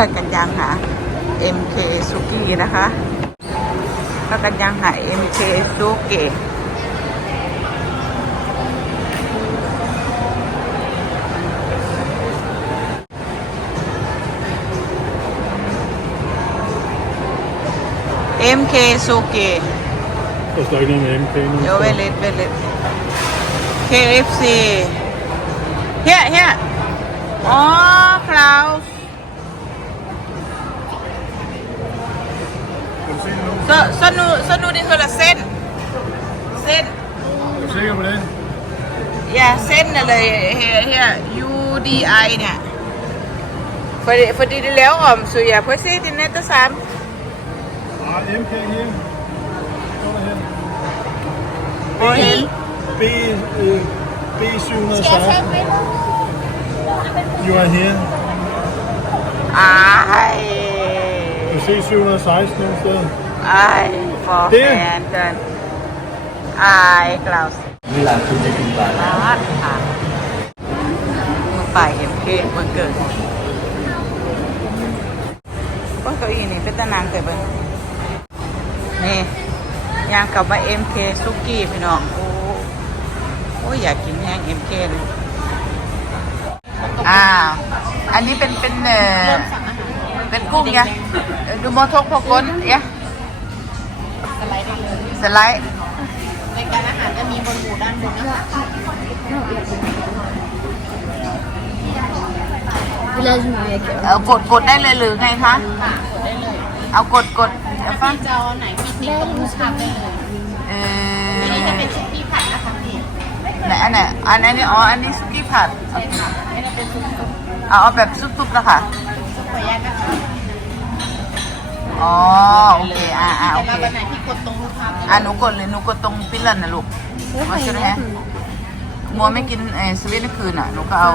ากันยังหา MK สุกี้นะคะพากันยังหา MK สุกี้ MK สุกี้ Der står ikke noget med MK nu. Jo, vent lidt, vent lidt. KFC. Her, her. Åh, oh, Claus. Så, så nu, så nu det hedder send. Send. Er du sikker på det? Ja, send eller her, her. UDI der. Fordi, fordi det laver om, så jeg prøver at se, det er net det samme. Nej, MK her. Her. Hvorhen? B, øh, B716. You are here. Ej. Du kan se 716 nogle steder. Ej, for Det? fanden. Ej, Claus. เวลาคุณจะกินปลาร้านค่ะมือฝ่ายเอ็มเควันเกิดว่าเก้าอี้นี่เป็นตะนางเกิดเบิ้งนี่ยางกลับมาเอ็มเคซุกี้พี่น้อง โอ้โอ้ยอยากกินแห้งเอ็มเคเลยอ่า อันนี้เป็นเป็นเอ่อเป็นกุ้งไงเอ่อดูโมทกพกก้นเอ๊ะ สไลด์ในการอาหารจะมีบนหมูด้านบนนะคะ Biraz mı yakın? เอากดกดได้เลยหรือไงคะค่ะกดได้เลยเอากดกดเอาฟังพี่จะเอาไหนพี่ติ๊กตรงรูปภาพได้เลยเออันนี้จะอเป็นชุดที่ผัดนะคะพี่ไหนอันไหนอันนี้อ๋อ อันนี้สุกี้ผัดใช่ค่ะอันนี้จะเป็นซุปซุปเอาเอาแบบซุปๆนะคะซุปขอแยกนะคะ อ๋อโอเคอ่าอ่าโอแต่เคว่าวันไหนพี่กดตรงรูปภาพได้อ่าหนูกดเลยหนูกดตรงพิลเลนนะลูกมาช่วยฮะมัวไม่กินเออสวีทในคืนอะหนูก็เอา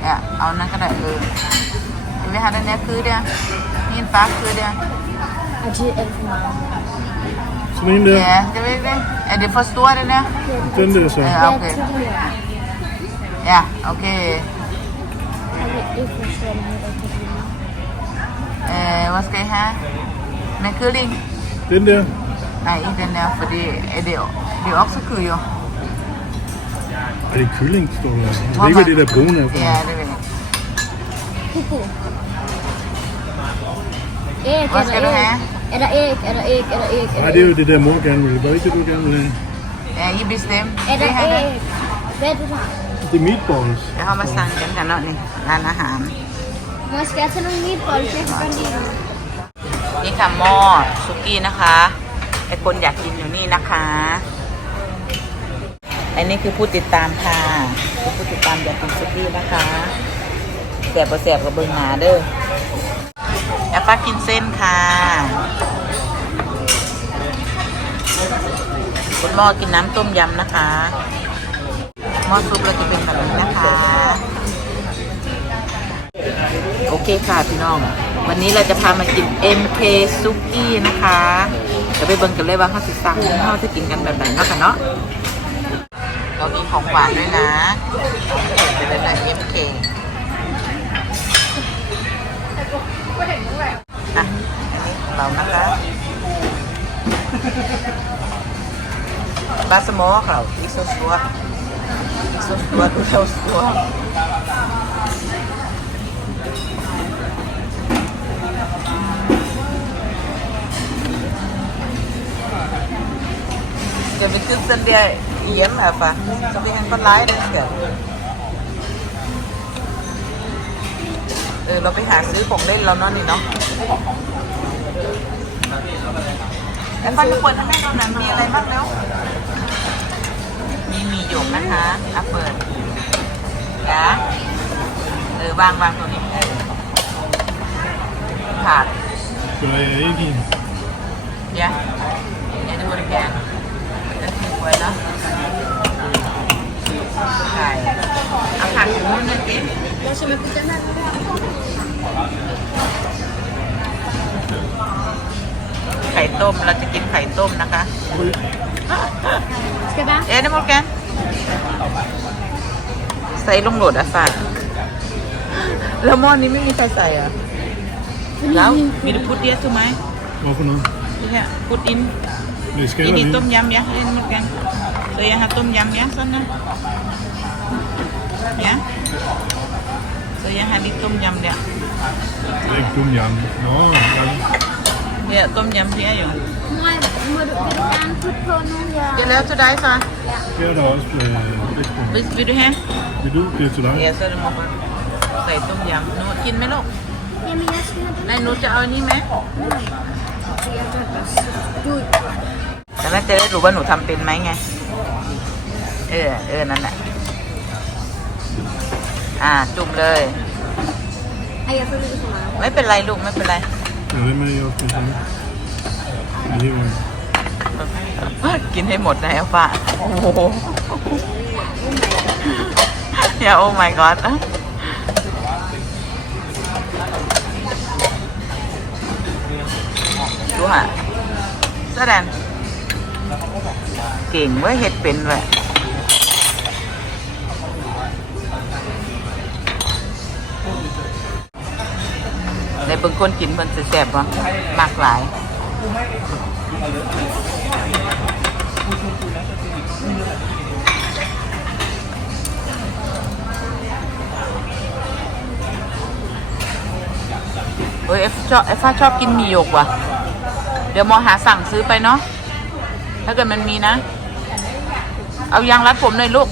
เนี่ยเอานั่นก็ได้เออเห็นไหมคะนั่นเนี่ยคือเดียวนี่ปลาคือเดียว Acı elma. Sådan en เดี๋ยว der. จะเรียกได้เออเดี๋ยว first ตัวเดี๋ยวนะ Den der så. เออโอเค Hatırlıyor. อย่าโอเค Hadi ilk başlarını hatırlıyorum. เออ hvad skal I have med kylling Den der. Nej, ikke den der, fordi øh, det, er- det er oksekød jo. Er det kylling, står der? Jeg ved ikke, hvad det der brune er for. Ja, det ved jeg. Kuku. Ek Hvad skal eller du ek. have? Eller ek, eller ek, eller ek, Nej, eller det er jo ek. det der mor gerne vil. Var det ikke det, du gerne vil have? Ja, I bestemmer. Eller Det her, det. ek. Hvad er det der? Det er meatballs. เดี๋ยวเขามาสั่งกันกันเนาะนี่ร้านอาหาร Man skal tage nogle meatballs, jeg kan godt lide dem. นี่ค่ะหม้อสุกี้นะคะไอ้คนอยากกินอยู่นี่นะคะอันนี้คือผู้ติดตามค่ะผู้ติดตามอยากกินสุกี้นะคะแสบบ่แสบกับเบิงหนาเด้ออยากป้ากินเส้นค่ะคุณหม้อกินน้ำต้มยำนะคะหม้อซุปเราจะเป็นแบบนี้นะคะ โอเคค่ะพี่น้อง วันนี้เราจะพามากิน MK ซุกี้นะคะจะไปเบิ่งกันเลยว่าเขาสิสั่งเขาจะกินกันแบบไหนเนาะค่ะเนาะเรามีของหวานด้วยนะเห็นไปเลยนะ MK อะอันนี้ของเรานะคะบาสมอค่ะอีโซซัวอีโซซัวดูโซซัว Giờ mình cứ dân đi yếm à phải Cho đi ăn con lái đây kìa เออเราไปหาซื้อของเล่นเราเนาะนี่เนาะแล้วก็จะเปิดให้แม่ดูหน่อยมีอะไรบ้างแล้วมีหมีหยกนะคะอะเปิดจ้ะเออวางวางตัวนี้ผั ก Gør jeg ikke i. Ja, ja det må det gerne. Den fik jeg da. Nej. Og har du nogen af det? Hvad skal man putte den her? ไข่ต้ม เราจะกินไข่ต้มนะคะ Skal være? เอ๊ะนี่หมดกันใส่ลงโหลดอะฝากแล้วหม้อนี้ไม่มีใครใส่เหรอะแล้วมีดพุดเดียสไหม Hvorfor noget? นี่ค่ะพุดอิน Det นี่ skælder นี่ lige. ต้มยำยะเล่นหมดกันเอยฮะต้มยำยะสั้นนะยะเอยฮะนี่ ต้มยำเนี่ย Det er ikke dum jam. Nå, ja. เนี่ยต้มยำเพี้ยอยู่ Må, må du, vil du gerne putte på nogle her? เดี๋ยวแล้วจะได้ซะ Her er der også øh, ekstra. วิสวิดูแฮะ Vil du? Det er til dig. เดี๋ยวเสร็จแล้วมาใส่ต้มยำหนูกินไหมลูก Jamen, jeg skal have นายหนูจะเอาอันนี้ไหม det. Jeg gør det. Du, แต่แม่จะได้รู้ว่าหนูทำเป็นไหมไง เออ เออ นั่นแหละ อ่า จุ่มเลย ไม่เป็นไรลูก ไม่เป็นไร Ja, hvem er I også med sådan? Det er helt vildt. กินให้หมดนะแอลฟ้าโอ้โห อย่าโอ้ my god ดูฮะแสดงเก่งเว้ยเห็ดเป็นเลยในเบิ่งคนกินมันจะแซ่บวะมากหลายเอ้ยเอฟชอบเอฟฟ้าชอบกินหมี่หยกว่ะ เดี๋ยวมอหาสั่งซื้อไปเนาะถ้าเกิดมันมีนะ เอายางรัดผมหน่อยลูก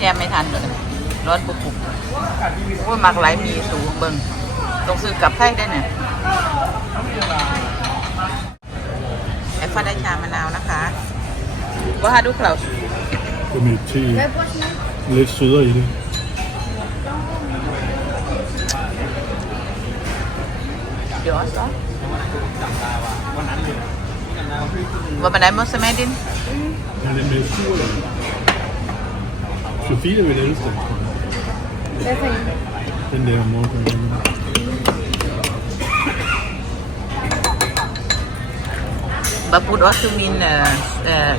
แยมไม่ทันเลยร้อนปุบปุบโอ้ยมักไหลายมีสูงเบิงต้องซื้อกลับไทยได้เนี่ยไอ้ฟ้าได้ชามะนาวนะคะว่าฮาดูเคลา Det er mit te. Hvad bruger sådan noget? Lidt sødere i det. เดี๋ยวซอว่าเป็นไงมอสแมดิน Den er lidt mere sur. eller? Sofie vil elske den. Hvad for en? Den der morgen. บาปูดออสมินเอ่อเอ่อ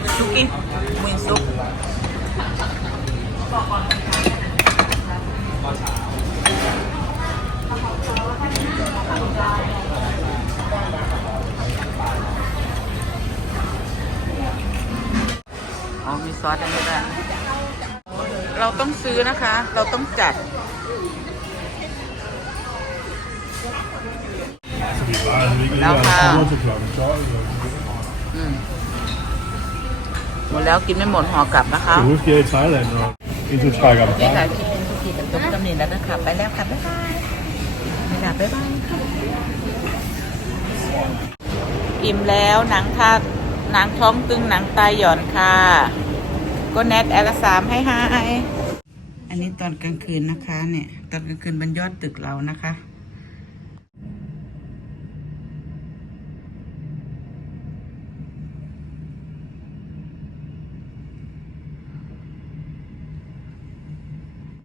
เราต้องซื้อนะคะ เราต้องจัด Så vi bare vi ikke Nå, lige her. være til klokken 12. eller- อืมหมดแล้วกินไม่หมดห่อกลับนะคะนี่ค่ะคลิปเป็นทุกทีกับตุ๊กตำหนิแล้วนะคะไปแล้วค่ะบ๊ายบายบ๊ายบายอิ่มแล้วหนังค่ะหนังท้องตึงหนังตายหย่อนค่ะ ก็แนทแอลสามให้ให้อันนี้ตอนกลางคืนนะคะเนี่ย ตอนกลางคืนบนยอดตึกเรานะคะ